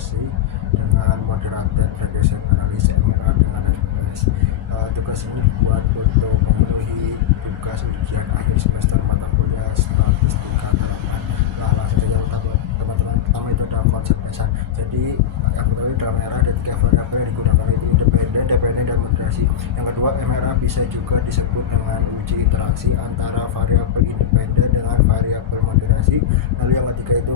motivasi dengan moderator regression analysis MRA dengan SPS. Tugas ini dibuat untuk memenuhi tugas ujian akhir semester mata kuliah statistika harapan. Nah, langsung saja teman-teman. Pertama itu ada konsep dasar. Jadi yang pertama dalam MRA ada 3 variabel yang digunakan, itu independen, dependen, dan moderasi. Yang kedua, MRA bisa juga disebut dengan uji interaksi antara variabel independen dengan variabel moderasi. Lalu yang ketiga itu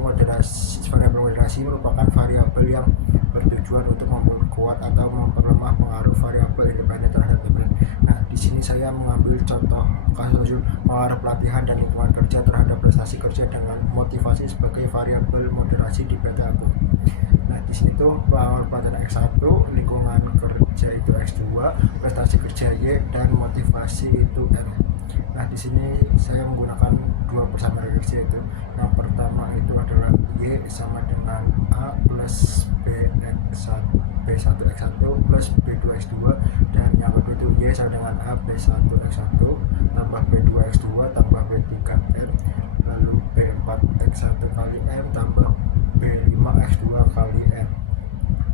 variabel moderasi merupakan variabel yang bertujuan untuk memperkuat atau memperlemah pengaruh variabel independen terhadap dependen. Nah, di sini saya mengambil contoh kasus pengaruh pelatihan dan lingkungan kerja terhadap prestasi kerja dengan motivasi sebagai variabel moderasi di PT Agung. Nah, di sini tuh pengaruh pelatihan X1, lingkungan kerja itu X2, prestasi kerja Y, dan motivasi itu M. Nah, di sini saya menggunakan 2 persamaan regresi, yaitu yang pertama itu adalah Y sama dengan A plus B1 X1 plus B2 X2, dan yang kedua itu Y sama dengan A B1 X1 tambah B2 X2 tambah B3 M, lalu B4 X1 kali M tambah B5 X2 kali M.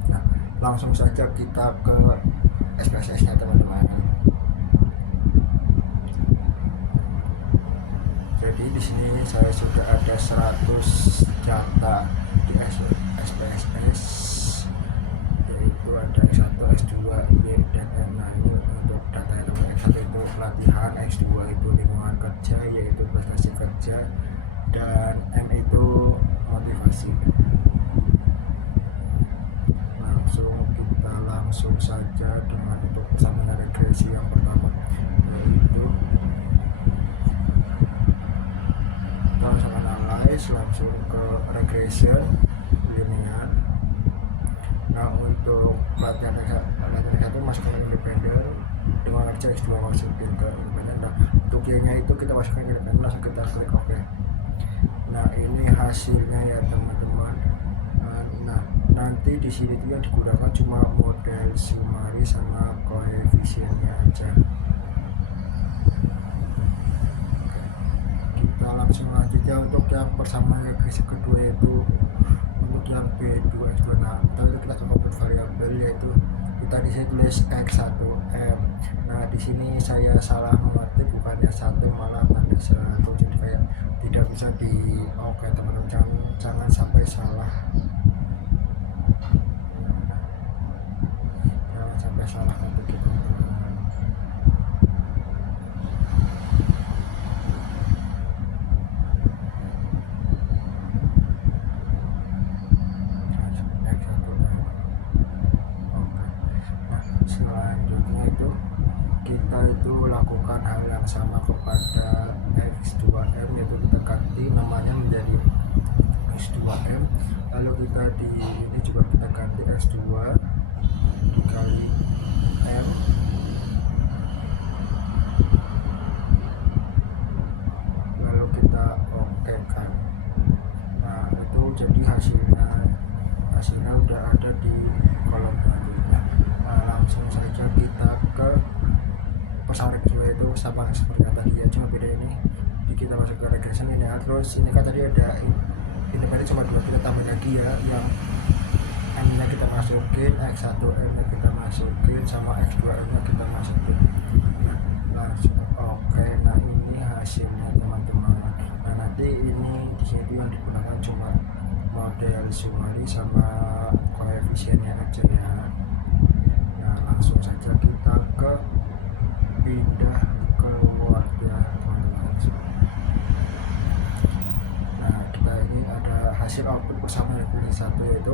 Nah, langsung saja kita ke SPSS-nya teman-teman. Jadi di sini saya sudah ada 100 data di SPSS, yaitu ada X1, X2, Y, dan M. Nah, ini untuk data yang X1 itu pelatihan, X2 itu lingkungan kerja, yaitu prestasi kerja, dan M itu motivasi. Kita langsung saja dengan untuk persamaan regresi yang pertama, yaitu kita langsung analyze langsung ke regression linear. Nah, untuk pelatihan X1 masukkan independen, dengan kerja X2 masukin ke independen. Nah, untuk Y-nya itu kita masukkan independen, langsung kita klik OK. Nah, ini hasilnya ya teman-teman. Nah, nanti di sini tuh yang digunakan cuma model summary sama koefisiennya aja. Kita langsung lanjut ya untuk yang persamaan regresi kedua, yaitu untuk yang B2 X2. Nah, kita ke komput variabel, yaitu kita di sini tulis X1M. Nah, di sini saya salah mengetik, bukannya 1 malah tanda 1, jadi kayak tidak bisa di oke teman-teman, jangan sampai salah. Salah ketik itu teman-teman. Nah, selanjutnya itu kita itu lakukan hal yang sama kepada X2M, yaitu kita ganti namanya menjadi X2M. Lalu kita di ini juga kita ganti X2 dikali M, lalu kita oke kan. Nah, itu jadi hasilnya udah ada di kolom selanjutnya. Nah, langsung saja kita ke persamaan regresi, itu sama seperti yang tadi ya, cuma beda ini kita masuk ke regression ini ya. Terus ini kan tadi ada independen cuma 2, kita tambah lagi ya, yang M nya kita masukin, X1M nya kita masukin, sama X2M nya kita masukin. Nah, langsung oke. Nah, ini hasilnya teman-teman. Nah, nanti ini di sini yang digunakan cuma model summary sama koefisiennya aja ya. Nah, langsung saja kita ke pindah ke Word ya teman-teman. Nah, kita ini ada hasil output persamaan regresi 1, yaitu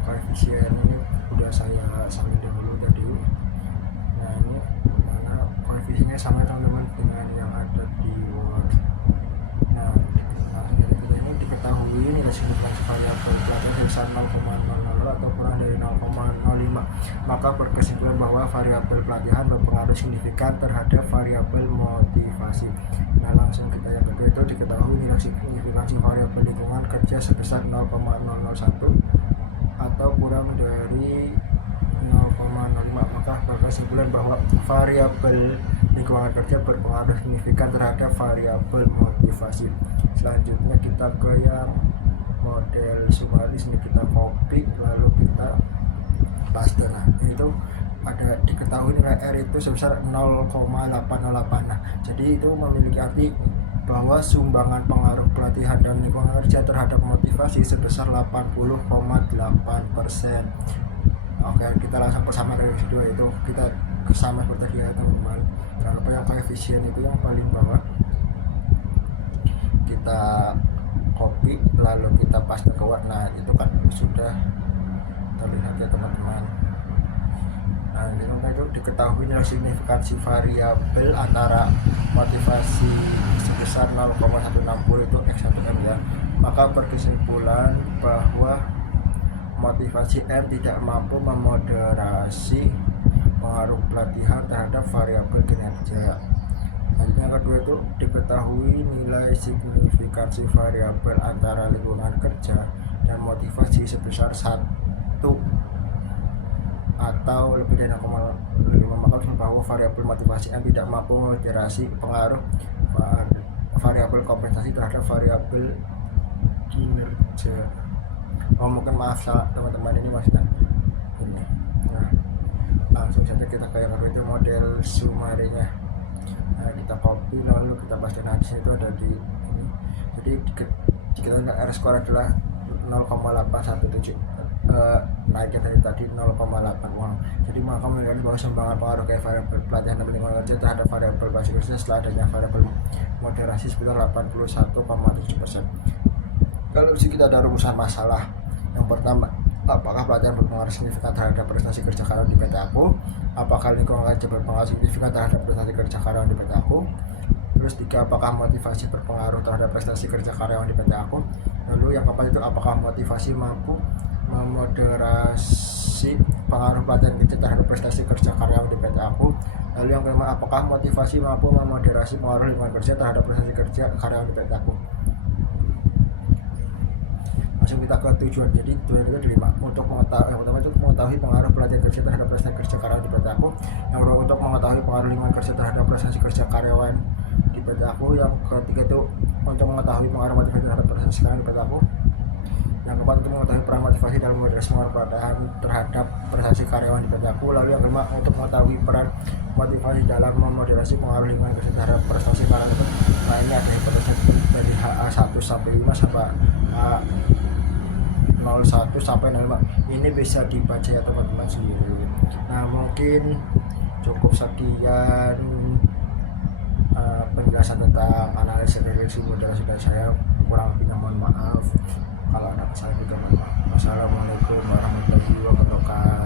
koefisien ini udah saya salin dahulu tadi. Nah, ini mana koefisiennya sama teman-teman dengan yang ada di Word. Nah, ini diketahui nilai signifikansi variabel pelatihan sebesar 0,00 atau kurang dari 0,05, maka berkesimpulan bahwa variabel pelatihan berpengaruh signifikan terhadap variabel motivasi. Nah, langsung kita yang kedua, itu diketahui nilai signifikansi variabel lingkungan kerja sebesar 0,001 atau kurang dari 0,05, maka berkesimpulan bahwa variabel lingkungan kerja berpengaruh signifikan terhadap variabel motivasi. Selanjutnya kita ke yang model summary sini kita copy lalu kita paste. Nah itu ada diketahui nilai R itu sebesar 0,808. Nah jadi itu memiliki arti bahwa sumbangan pengaruh pelatihan dan lingkungan kerja terhadap motivasi sebesar 80,8%. Oke, kita langsung bersama dari video itu kita sama seperti tadi ya teman-teman. Jangan lupa yang koefisien itu yang paling bawah kita copy lalu kita paste ke Word. Nah itu kan sudah terlihat ya teman-teman. Nah itu diketahui nilai signifikansi variabel antara motivasi sebesar 0,160 itu X1M ya. Maka berkesimpulan bahwa motivasi M tidak mampu memoderasi pengaruh pelatihan terhadap variabel kinerja. Yang kedua itu diketahui nilai signifikansi variabel antara lingkungan kerja dan motivasi sebesar 1 atau lebih dari 0,5, maka bahwa variabel motivasi M tidak mampu memoderasi pengaruh variabel kompensasi terhadap variabel kinerja. Mungkin maaf salah teman-teman, ini maksudnya ini. Nah langsung saja kita ke yang kedua itu model summary-nya. Nah kita copy lalu kita paste. Nah disitu ada di ini. Jadi kita lihat R square adalah 0,817, naiknya dari tadi 0,8. Jadi maka menilai bahwa sumbangan pengaruh kayak variabel pelatihan dan lingkungan kerja terhadap variabel basic kerja setelah adanya variabel moderasi sekitar 81,7%. Kalau kita ada rumusan masalah yang pertama, apakah pelatihan berpengaruh signifikan terhadap prestasi kerja karyawan di PT Aku? Apakah lingkungan kerja berpengaruh signifikan terhadap prestasi kerja karyawan di PT Aku? Terus 3, apakah motivasi berpengaruh terhadap prestasi kerja karyawan di PT Aku? Lalu yang keempat itu, apakah motivasi mampu memoderasi pengaruh pelatihan kerja terhadap prestasi kerja karyawan di PT Aku? Lalu yang kelima, apakah motivasi mampu memoderasi pengaruh lingkungan kerja terhadap prestasi kerja karyawan di PT Aku? Langsung kita ke tujuan. Jadi tujuan itu ada 5. Untuk mengetahui, yang pertama itu mengetahui pengaruh pelatihan kerja terhadap prestasi kerja karyawan di PT Aku. Yang kedua untuk mengetahui pengaruh lingkungan kerja terhadap prestasi kerja karyawan di PT Aku. Yang ketiga itu untuk mengetahui pengaruh motivasi terhadap prestasi karyawan di PT Aku. Yang keempat untuk mengetahui peran motivasi dalam moderasi pengaruh pelatihan terhadap prestasi karyawan di PT Aku. Lalu yang kelima untuk mengetahui peran motivasi dalam memoderasi pengaruh lingkungan kerja terhadap prestasi karyawan di PT Aku. Nah ini ada hipotesa dari HA1 sampai 5 sampai 01 sampai 05. Ini bisa dibaca ya teman-teman sendiri. Nah mungkin cukup sekian penjelasan tentang analisis regresi moderasi dari saya. Kurang lebihnya mohon maaf, kalau ada kesalahan juga mohon maaf. Wassalamualaikum warahmatullahi wabarakatuh.